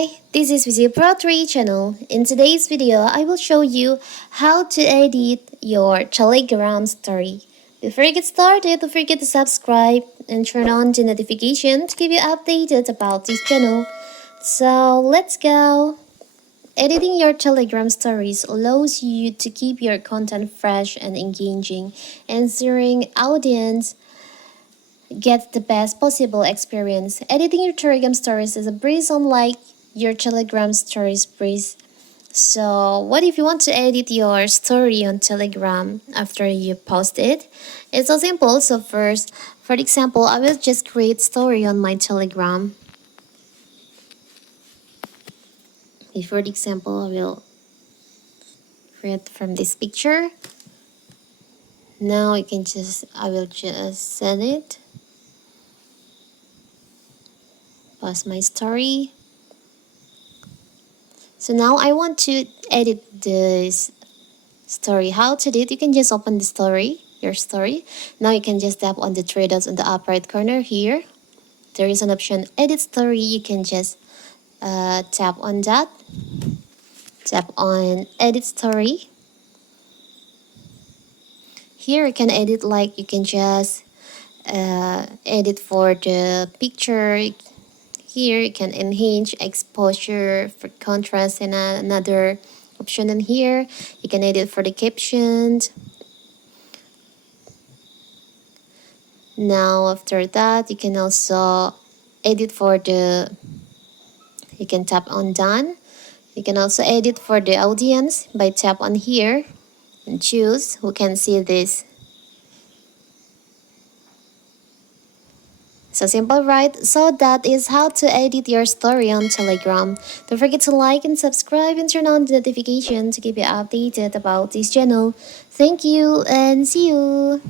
Hi, this is Pro3 channel. In today's video, I will show you how to edit your Telegram story. Before you get started, don't forget to subscribe and turn on the notification to keep you updated about this channel. So let's go. Editing your Telegram stories allows you to keep your content fresh and engaging, ensuring audience get the best possible experience. Editing your Telegram stories is a breeze unlike your Telegram stories breeze. So what if you want to edit your story on Telegram after you post it? It's so simple. So first, for example, I will just create story on my Telegram. For example, I will create from this picture. Now I will just send it. Post my story. So now I want to edit this story. How to do it? You can just open the story, your story. Now you can just tap on the three dots on the upper right corner here. There is an option edit story. You can just tap on that. Tap on edit story. Here you can edit, like you can just edit for the picture. Here you can enhance exposure for contrast, and another option in here. You can edit for the captions. Now after that, you can also edit for you can tap on done. You can also edit for the audience by tap on here and choose who can see this. So simple, right? So that is how to edit your story on Telegram. Don't forget to like and subscribe and turn on the notification to keep you updated about this channel. Thank you and see you!